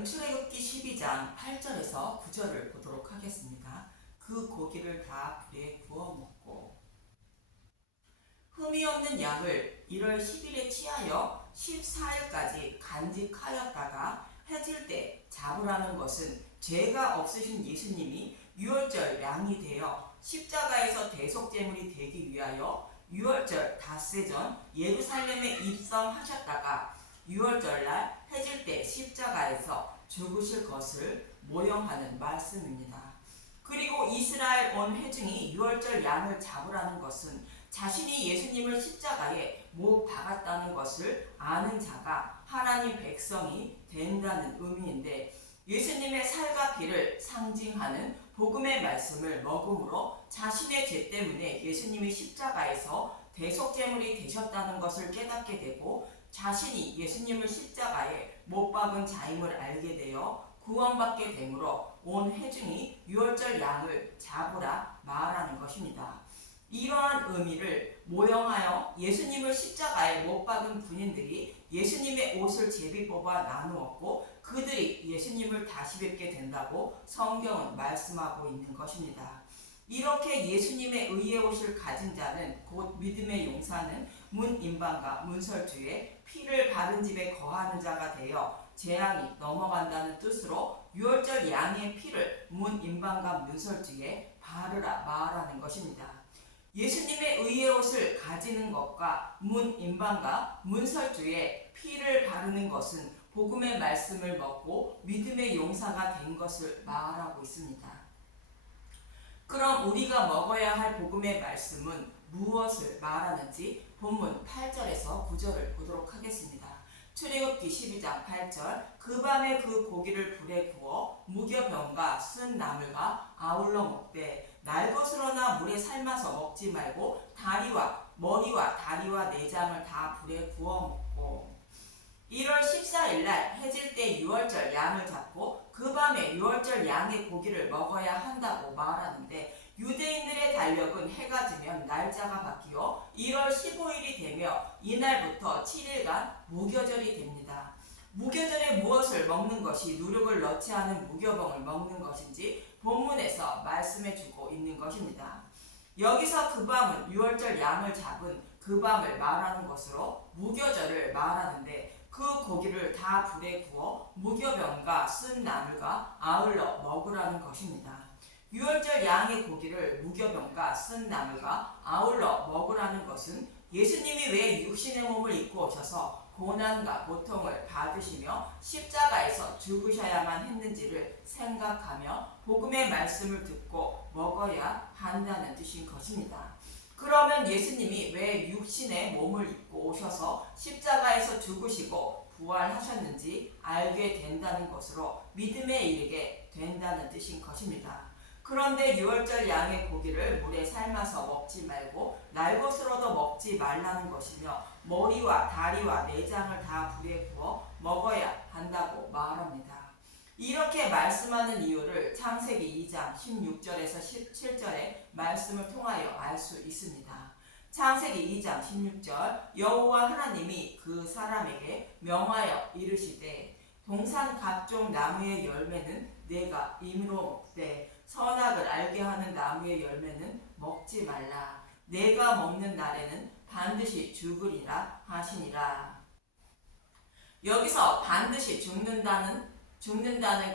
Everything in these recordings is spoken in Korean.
오늘은 출애굽기 12장 8절에서 9절을 보도록 하겠습니다. 그 고기를 다 불에 구워 먹고 흠이 없는 양을 1월 10일에 취하여 14일까지 간직하였다가 해질 때 잡으라는 것은 죄가 없으신 예수님이 유월절 양이 되어 십자가에서 대속제물이 되기 위하여 유월절 닷새 전 예루살렘에 입성하셨다가 유월절날 해질 때 십자가에서 죽으실 것을 모형하는 말씀입니다. 그리고 이스라엘 온 회중이 유월절 양을 잡으라는 것은 자신이 예수님을 십자가에 못 박았다는 것을 아는 자가 하나님 백성이 된다는 의미인데, 예수님의 살과 피를 상징하는 복음의 말씀을 먹음으로 자신의 죄 때문에 예수님이 십자가에서 대속제물이 되셨다는 것을 깨닫게 되고, 자신이 예수님을 십자가에 못 박은 자임을 알게 되어 구원받게 되므로 온 회중이 유월절 양을 잡으라 말하는 것입니다. 이러한 의미를 모형하여 예수님을 십자가에 못 박은 군인들이 예수님의 옷을 제비 뽑아 나누었고 그들이 예수님을 다시 뵙게 된다고 성경은 말씀하고 있는 것입니다. 이렇게 예수님의 의의 옷을 가진 자는 곧 믿음의 용사는 문임방과 문설주에 피를 바른 집에 거하는 자가 되어 재앙이 넘어간다는 뜻으로 유월절 양의 피를 문임방과 문설주에 바르라 말하는 것입니다. 예수님의 의의 옷을 가지는 것과 문임방과 문설주에 피를 바르는 것은 복음의 말씀을 먹고 믿음의 용사가 된 것을 말하고 있습니다. 그럼 우리가 먹어야 할 복음의 말씀은 무엇을 말하는지 본문 8절에서 9절을 보도록 하겠습니다. 출애굽기 12장 8절 그 밤에 그 고기를 불에 구워 무교병과 쓴 나물과 아울러 먹되 날것으로나 물에 삶아서 먹지 말고 머리와 다리와 내장을 다 불에 구워 먹고 1월 14일 날 해질 때 유월절 양을 잡고 그 밤에 유월절 양의 고기를 먹어야 한다고 말하는데, 유대인들의 달력은 해가 지면 날짜가 바뀌어 1월 15일이 되며 이날부터 7일간 무교절이 됩니다. 무교절에 무엇을 먹는 것이 누룩을 넣지 않은 무교병을 먹는 것인지 본문에서 말씀해주고 있는 것입니다. 여기서 그 밤은 유월절 양을 잡은 그 밤을 말하는 것으로 무교절을 말하는데, 그 고기를 다 불에 구워 무교병과 쓴 나물과 아울러 먹으라는 것입니다. 유월절 양의 고기를 무교병과 쓴 나물과 아울러 먹으라는 것은 예수님이 왜 육신의 몸을 입고 오셔서 고난과 고통을 받으시며 십자가에서 죽으셔야만 했는지를 생각하며 복음의 말씀을 듣고 먹어야 한다는 뜻인 것입니다. 그러면 예수님이 왜 육신의 몸을 입고 오셔서 십자가에서 죽으시고 부활하셨는지 알게 된다는 것으로 믿음에 이르게 된다는 뜻인 것입니다. 그런데 유월절 양의 고기를 물에 삶아서 먹지 말고 날것으로도 먹지 말라는 것이며 머리와 다리와 내장을 다 불에 구워 먹어야 한다고 말합니다. 이렇게 말씀하는 이유를 창세기 2장 16절에서 17절의 말씀을 통하여 알 수 있습니다. 창세기 2장 16절 여호와 하나님이 그 사람에게 명하여 이르시되 동산 각종 나무의 열매는 내가 임의로 먹되 선악을 알게 하는 나무의 열매는 먹지 말라. 내가 먹는 날에는 반드시 죽으리라 하시니라. 여기서 반드시 죽는다는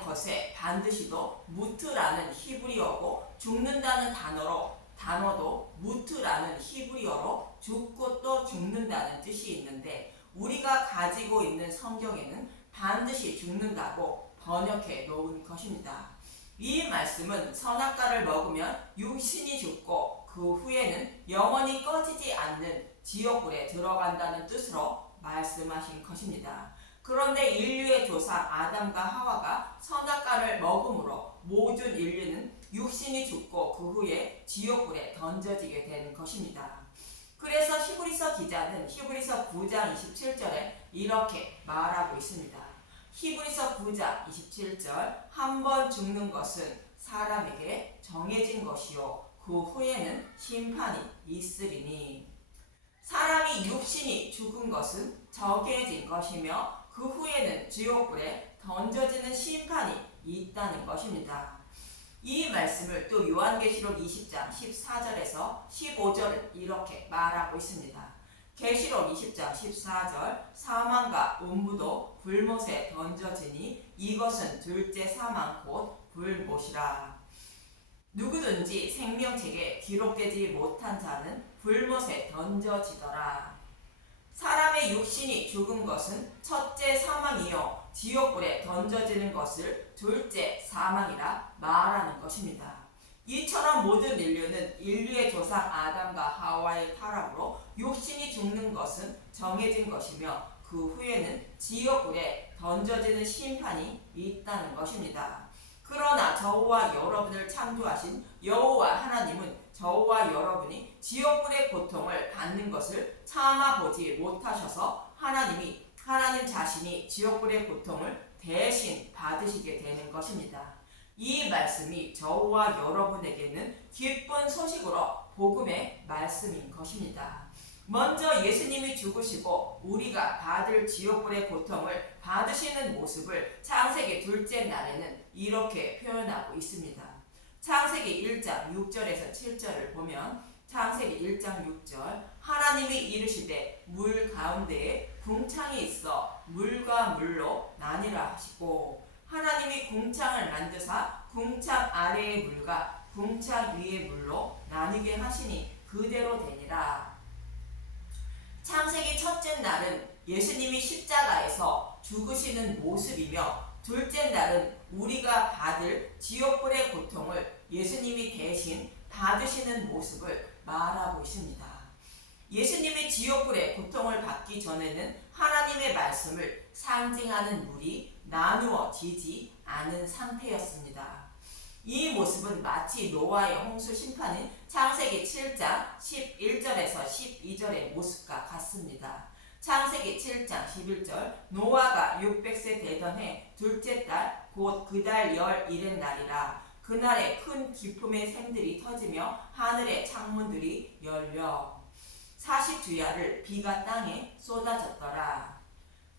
것에 반드시도 무트라는 히브리어고 죽는다는 단어도 무트라는 히브리어로 죽고 또 죽는다는 뜻이 있는데, 우리가 가지고 있는 성경에는 반드시 죽는다고 번역해 놓은 것입니다. 이 말씀은 선악과를 먹으면 육신이 죽고 그 후에는 영원히 꺼지지 않는 지옥불에 들어간다는 뜻으로 말씀하신 것입니다. 그런데 인류의 조상 아담과 하와가 선악과를 먹음으로 모든 인류는 육신이 죽고 그 후에 지옥불에 던져지게 된 것입니다. 그래서 히브리서 기자는 히브리서 9장 27절에 이렇게 말하고 있습니다. 히브리서 9장 27절 한 번 죽는 것은 사람에게 정해진 것이요 그 후에는 심판이 있으리니, 사람이 육신이 죽은 것은 정해진 것이며 그 후에는 지옥불에 던져지는 심판이 있다는 것입니다. 이 말씀을 또 요한계시록 20장 14절에서 15절은 이렇게 말하고 있습니다. 계시록 20장 14절 사망과 음부도 불못에 던져지니 이것은 둘째 사망 곧 불못이라. 누구든지 생명책에 기록되지 못한 자는 불못에 던져지더라. 사람의 육신이 죽은 것은 첫째 사망이요 지옥불에 던져지는 것을 둘째 사망이라 말하는 것입니다. 이처럼 모든 인류는 인류의 조상 아담과 하와의 타락으로 육신이 죽는 것은 정해진 것이며 그 후에는 지옥불에 던져지는 심판이 있다는 것입니다. 그러나 저와 여러분을 창조하신 여호와 하나님은 저와 여러분이 지옥불의 고통을 받는 것을 참아보지 못하셔서 하나님 자신이 지옥불의 고통을 대신 받으시게 되는 것입니다. 이 말씀이 저와 여러분에게는 기쁜 소식으로 복음의 말씀인 것입니다. 먼저 예수님이 죽으시고 우리가 받을 지옥불의 고통을 받으시는 모습을 창세기 둘째 날에는 이렇게 표현하고 있습니다. 창세기 1장 6절에서 7절을 보면 창세기 1장 6절 하나님이 이르시되 물 가운데에 궁창이 있어 물과 물로 나뉘라 하시고 하나님이 궁창을 만드사 궁창 아래의 물과 궁창 위의 물로 나뉘게 하시니 그대로 되니라. 창세기 첫째 날은 예수님이 십자가에서 죽으시는 모습이며 둘째 날은 우리가 받을 지옥불의 고통을 예수님이 대신 받으시는 모습을 말하고 있습니다. 예수님이 지옥불의 고통을 받기 전에는 하나님의 말씀을 상징하는 물이 나누어지지 않은 상태였습니다. 이 모습은 마치 노아의 홍수 심판인 창세기 7장 11절에서 12절의 모습과 같습니다. 창세기 7장 11절 노아가 600세 되던 해 둘째 달 곧 그 달 11의 날이라. 그날에 큰 기품의 샘들이 터지며 하늘의 창문들이 열려 40주야를 비가 땅에 쏟아졌더라.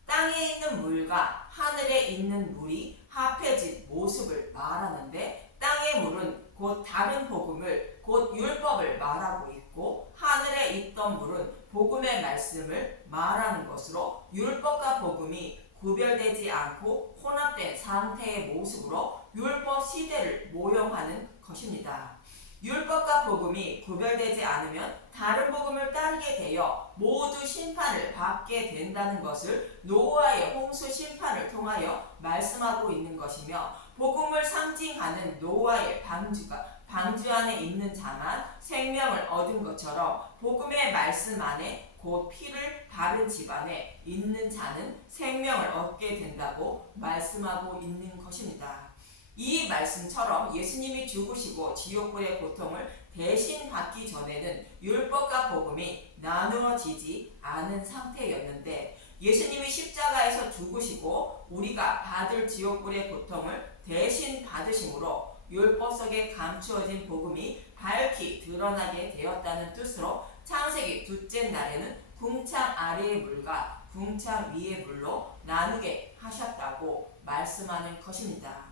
땅에 있는 물과 하늘에 있는 물이 합해진 모습을 말하는데 땅의 물은 곧 다른 복음을 곧 율법을 말하고 있고 하늘에 있던 물은 복음의 말씀을 말하는 것으로 율법과 복음이 구별되지 않고 혼합된 상태의 모습으로 율법 시대를 모형하는 것입니다. 율법과 복음이 구별되지 않으면 다른 복음을 따르게 되어 모두 심판을 받게 된다는 것을 노아의 홍수 심판을 통하여 말씀하고 있는 것이며 복음을 상징하는 노아의 방주 안에 있는 자만 생명을 얻은 것처럼 복음의 말씀 안에 곧 피를 바른 집안에 있는 자는 생명을 얻게 된다고 말씀하고 있는 것입니다. 이 말씀처럼 예수님이 죽으시고 지옥불의 고통을 대신 받기 전에는 율법과 복음이 나누어지지 않은 상태였는데 예수님이 십자가에서 죽으시고 우리가 받을 지옥불의 고통을 대신 받으심으로 율법 속에 감추어진 복음이 밝히 드러나게 되었다는 뜻으로 창세기 둘째 날에는 궁창 아래의 물과 궁창 위의 물로 나누게 하셨다고 말씀하는 것입니다.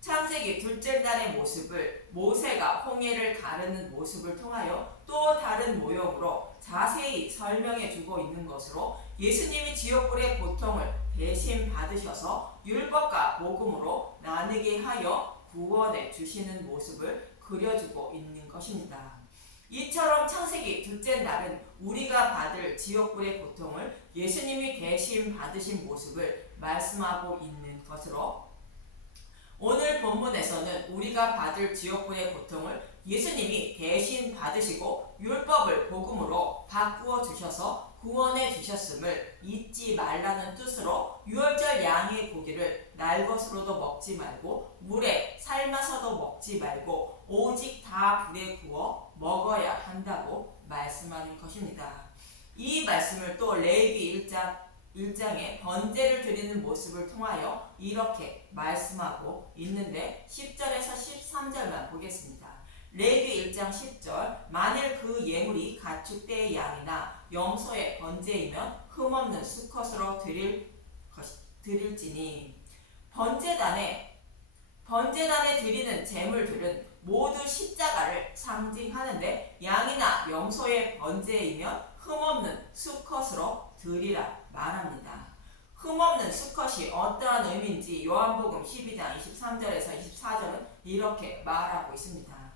창세기 둘째 날의 모습을 모세가 홍해를 가르는 모습을 통하여 또 다른 모형으로 자세히 설명해 주고 있는 것으로 예수님이 지옥불의 고통을 대신 받으셔서 율법과 복음으로 나누게 하여 구원해 주시는 모습을 그려주고 있는 것입니다. 이처럼 창세기 둘째 날은 우리가 받을 지옥불의 고통을 예수님이 대신 받으신 모습을 말씀하고 있는 것으로 오늘 본문에서는 우리가 받을 지옥불의 고통을 예수님이 대신 받으시고 율법을 복음으로 바꾸어 주셔서 구원해 주셨음을 잊지 말라는 뜻으로 유월절 양의 고기를 날 것으로도 먹지 말고 물에 삶아서도 먹지 말고 오직 다 불에 구워 먹어야 한다고 말씀하는 것입니다. 이 말씀을 또 레위기 1장에 번제를 드리는 모습을 통하여 이렇게 말씀하고 있는데 10절에서 13절만 보겠습니다. 레위기 1장 10절 만일 그 예물이 가축대의 양이나 염소의 번제이면 흠없는 수컷으로 드릴지니 번제단에 드리는 제물들은 모두 십자가를 상징하는데 양이나 염소의 번제이면 흠없는 수컷으로 드리라 말합니다. 흠없는 수컷이 어떠한 의미인지 요한복음 12장 23절에서 24절은 이렇게 말하고 있습니다.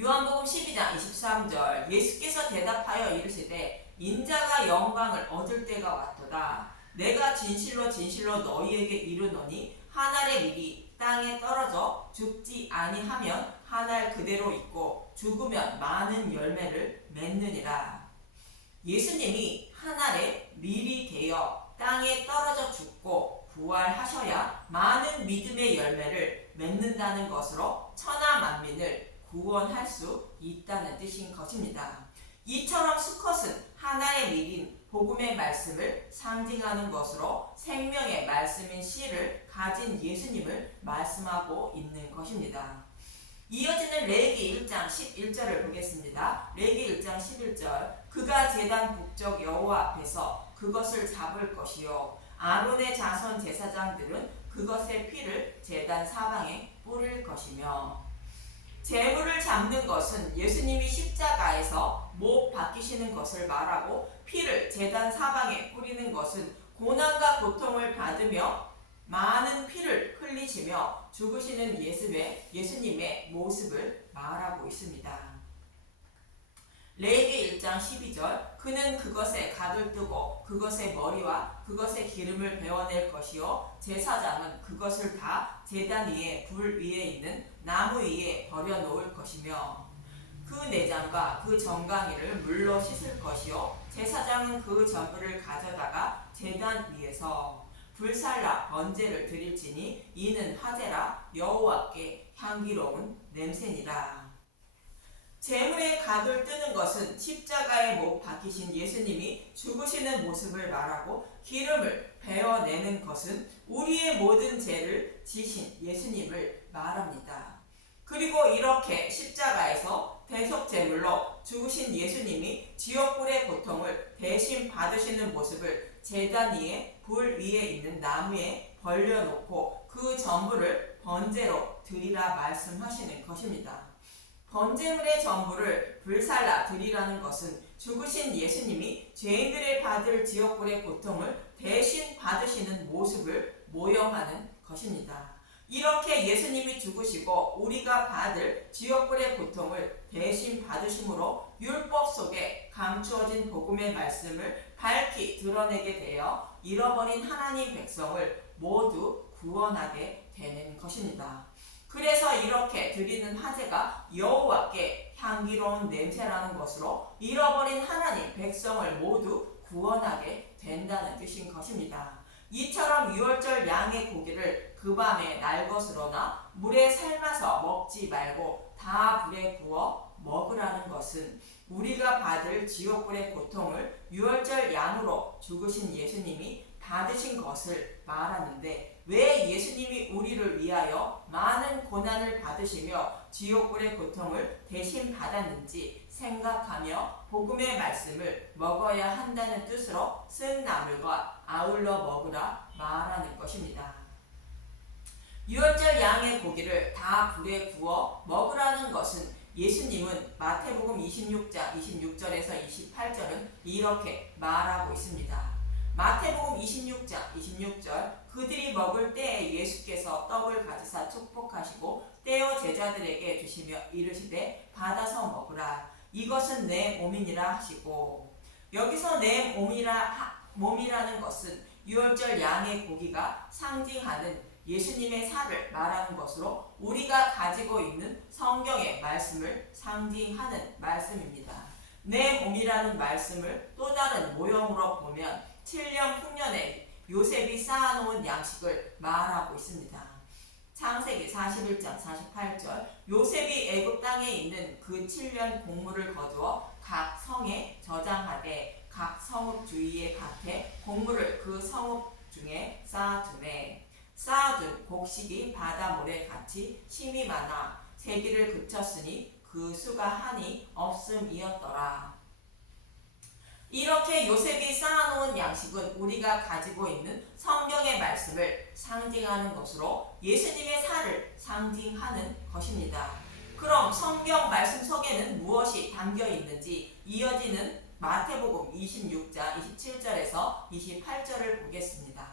요한복음 12장 23절 예수께서 대답하여 이르시되 인자가 영광을 얻을 때가 왔도다. 내가 진실로 진실로 너희에게 이르노니 한 알의 밀이 땅에 떨어져 죽지 아니하면 한 알 그대로 있고 죽으면 많은 열매를 맺느니라. 예수님이 한 알의 밀이 되어 땅에 떨어져 죽고 부활하셔야 많은 믿음의 열매를 맺는다는 것으로 천하 만민을 구원할 수 있다는 뜻인 것입니다. 이처럼 수컷은 하나의 밀인 복음의 말씀을 상징하는 것으로 생명의 말씀인 씨를 가진 예수님을 말씀하고 있는 것입니다. 이어지는 레위기 1장 11절을 보겠습니다. 레위기 1장 11절 그가 제단 북쪽 여호와 앞에서 그것을 잡을 것이요 아론의 자손 제사장들은 그것의 피를 제단 사방에 뿌릴 것이며 제물을 잡는 것은 예수님이 십자가에서 못 박히시는 것을 말하고 피를 제단 사방에 뿌리는 것은 고난과 고통을 받으며 많은 피를 흘리시며 죽으시는 예수님의 모습을 말하고 있습니다. 레위기 1장 12절 그는 그것에 각을 뜨고 그것의 머리와 그것의 기름을 베어낼 것이요 제사장은 그것을 다 제단 위에 불 위에 있는 나무 위에 버려놓을 것이며 그 내장과 그 정강이를 물로 씻을 것이요 제사장은 그 전부를 가져다가 제단 위에서 불살라 번제를 드릴지니 이는 화제라 여호와께 향기로운 냄새니라. 제물의 각을 뜨는 것은 십자가에 못 박히신 예수님이 죽으시는 모습을 말하고 기름을 베어내는 것은 우리의 모든 죄를 지신 예수님을 말합니다. 그리고 이렇게 십자가에서 대속제물로 죽으신 예수님이 지옥불의 고통을 대신 받으시는 모습을 제단 위에 불 위에 있는 나무에 벌려놓고 그 전부를 번제로 드리라 말씀하시는 것입니다. 번제물의 전부를 불살라 드리라는 것은 죽으신 예수님이 죄인들의 받을 지옥불의 고통을 대신 받으시는 모습을 모형하는 것입니다. 이렇게 예수님이 죽으시고 우리가 받을 지옥불의 고통을 대신 받으심으로 율법 속에 감추어진 복음의 말씀을 밝히 드러내게 되어 잃어버린 하나님 백성을 모두 구원하게 되는 것입니다. 그래서 이렇게 드리는 화제가 여호와께 향기로운 냄새라는 것으로 잃어버린 하나님 백성을 모두 구원하게 된다는 뜻인 것입니다. 이처럼 유월절 양의 고기를 그 밤에 날 것으로나 물에 삶아서 먹지 말고 다 불에 구워 먹으라는 것은 우리가 받을 지옥불의 고통을 유월절 양으로 죽으신 예수님이 받으신 것을 말하는데 왜 예수님이 우리를 위하여 많은 고난을 받으시며 지옥불의 고통을 대신 받았는지 생각하며 복음의 말씀을 먹어야 한다는 뜻으로 쓴 나물과 아울러 먹으라 말하는 것입니다. 유월절 양의 고기를 다 불에 구워 먹으라는 것은 예수님은 마태복음 26장 26절에서 28절은 이렇게 말하고 있습니다. 마태복음 26장 26절 그들이 먹을 때에 예수께서 떡을 가지사 축복하시고 떼어 제자들에게 주시며 이르시되 받아서 먹으라 이것은 내 몸이니라 하시고 여기서 내 몸이라는 것은 유월절 양의 고기가 상징하는 예수님의 살을 말하는 것으로 우리가 가지고 있는 성경의 말씀을 상징하는 말씀입니다. 내 몸이라는 말씀을 또 다른 모형으로 보면 7년 풍년에 요셉이 쌓아놓은 양식을 말하고 있습니다. 창세기 41장 48절 요셉이 애굽 땅에 있는 그 7년 곡물을 거두어 각 성에 저장하되 각 성읍 주위의 밭에 곡물을 그 성읍 중에 쌓아두매 쌓아둔 곡식이 바다 모래 같이 심이 많아 세기를 그쳤으니 그 수가 한이 없음이었더라. 이렇게 요셉이 쌓아놓은 양식은 우리가 가지고 있는 성경의 말씀을 상징하는 것으로 예수님의 살을 상징하는 것입니다. 그럼 성경 말씀 속에는 무엇이 담겨 있는지 이어지는 마태복음 26장 27절에서 28절을 보겠습니다.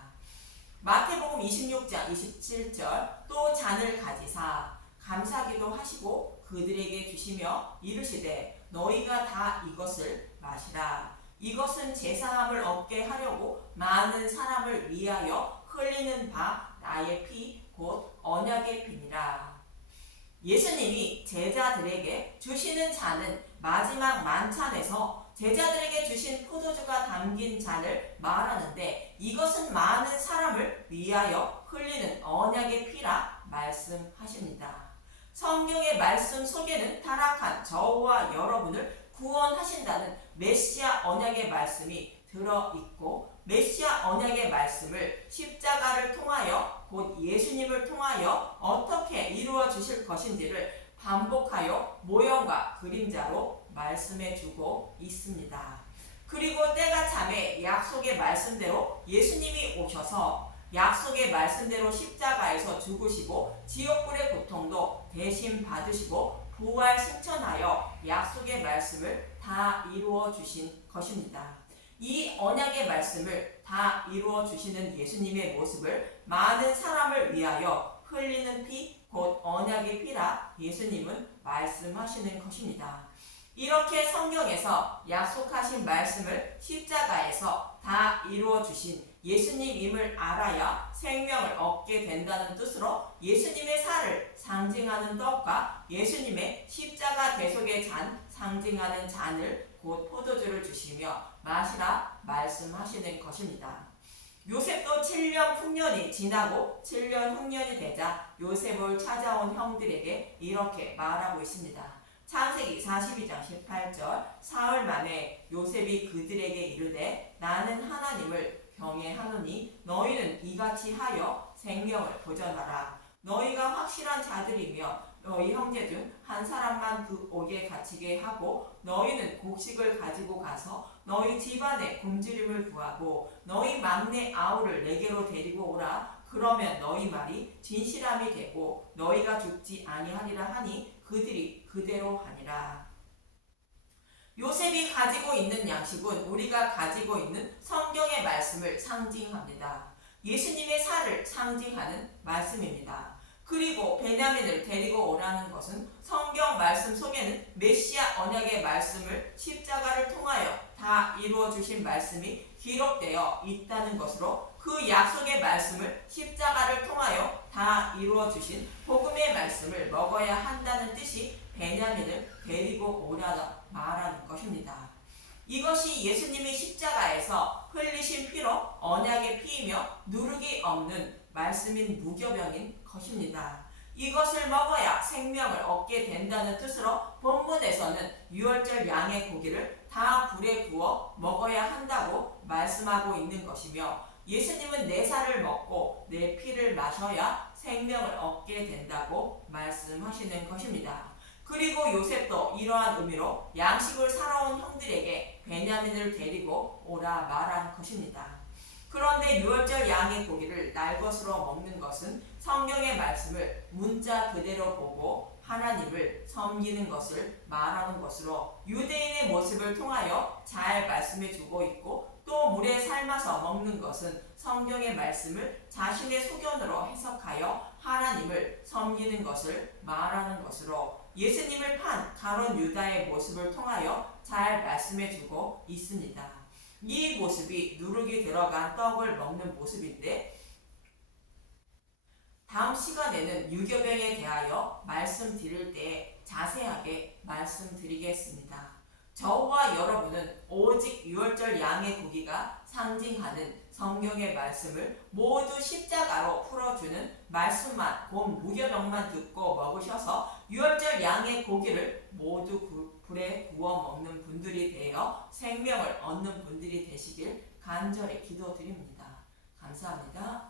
마태복음 26장 27절 또 잔을 가지사 감사기도 하시고 그들에게 주시며 이르시되 너희가 다 이것을 마시라. 이것은 제사함을 얻게 하려고 많은 사람을 위하여 흘리는 바 나의 피 곧 언약의 피니라. 예수님이 제자들에게 주시는 잔은 마지막 만찬에서 제자들에게 주신 포도주가 담긴 잔을 말하는데 이것은 많은 사람을 위하여 흘리는 언약의 피라 말씀하십니다. 성경의 말씀 속에는 타락한 저와 여러분을 구원하신다는 메시아 언약의 말씀이 들어있고 메시아 언약의 말씀을 십자가를 통하여 곧 예수님을 통하여 어떻게 이루어 주실 것인지를 반복하여 모형과 그림자로 말씀해 주고 있습니다. 그리고 때가 참에 약속의 말씀대로 예수님이 오셔서 약속의 말씀대로 십자가에서 죽으시고 지옥불의 고통도 대신 받으시고 부활 승천하여 약속의 말씀을 다 이루어 주신 것입니다. 이 언약의 말씀을 다 이루어 주시는 예수님의 모습을 많은 사람을 위하여 흘리는 피, 곧 언약의 피라 예수님은 말씀하시는 것입니다. 이렇게 성경에서 약속하신 말씀을 십자가에서 다 이루어 주신 예수님임을 알아야 생명을 얻게 된다는 뜻으로 예수님의 살을 상징하는 떡과 예수님의 십자가 대속의 잔 상징하는 잔을 곧 포도주를 주시며 마시라 말씀하시는 것입니다. 요셉도 7년 흉년이 지나고 7년 흉년이 되자 요셉을 찾아온 형들에게 이렇게 말하고 있습니다. 창세기 42장 18절 사흘 만에 요셉이 그들에게 이르되 나는 하나님을 경외하노니 너희는 이같이 하여 생명을 보전하라. 너희가 확실한 자들이며 너희 형제 중 한 사람만 그 옥에 갇히게 하고 너희는 곡식을 가지고 가서 너희 집안에 굶주림을 구하고 너희 막내 아우를 내게로 데리고 오라. 그러면 너희 말이 진실함이 되고 너희가 죽지 아니하리라 하니 그들이 그대로 하니라. 요셉이 가지고 있는 양식은 우리가 가지고 있는 성경의 말씀을 상징합니다. 예수님의 살을 상징하는 말씀입니다. 그리고 베냐민을 데리고 오라는 것은 성경 말씀 속에는 메시아 언약의 말씀을 십자가를 통하여 다 이루어 주신 말씀이 기록되어 있다는 것으로 그 약속의 말씀을 십자가를 통하여 다 이루어 주신 복음의 말씀을 먹어야 한다는 뜻이 베냐민을 데리고 오라 말하는 것입니다. 이것이 예수님이 십자가에서 흘리신 피로 언약의 피이며 누룩이 없는 말씀인 무교병인 것입니다. 이것을 먹어야 생명을 얻게 된다는 뜻으로 본문에서는 유월절 양의 고기를 다 불에 구워 먹어야 한다고 말씀하고 있는 것이며 예수님은 내 살을 먹고 내 피를 마셔야 생명을 얻게 된다고 말씀하시는 것입니다. 그리고 요셉도 이러한 의미로 양식을 사러 온 형들에게 베냐민을 데리고 오라 말한 것입니다. 그런데 유월절 양의 고기를 날 것으로 먹는 것은 성경의 말씀을 문자 그대로 보고 하나님을 섬기는 것을 말하는 것으로 유대인의 모습을 통하여 잘 말씀해 주고 있고 또 물에 삶아서 먹는 것은 성경의 말씀을 자신의 소견으로 해석하여 하나님을 섬기는 것을 말하는 것으로 예수님을 판 가룟 유다의 모습을 통하여 잘 말씀해 주고 있습니다. 이 모습이 누룩이 들어간 떡을 먹는 모습인데 다음 시간에는 유교병에 대하여 말씀드릴 때 자세하게 말씀드리겠습니다. 저와 여러분은 오직 유월절 양의 고기가 상징하는 성경의 말씀을 모두 십자가로 풀어주는 말씀만 곧 무교병만 듣고 먹으셔서 유월절 양의 고기를 모두 불에 구워 먹는 분들이 되어 생명을 얻는 분들이 되시길 간절히 기도드립니다. 감사합니다.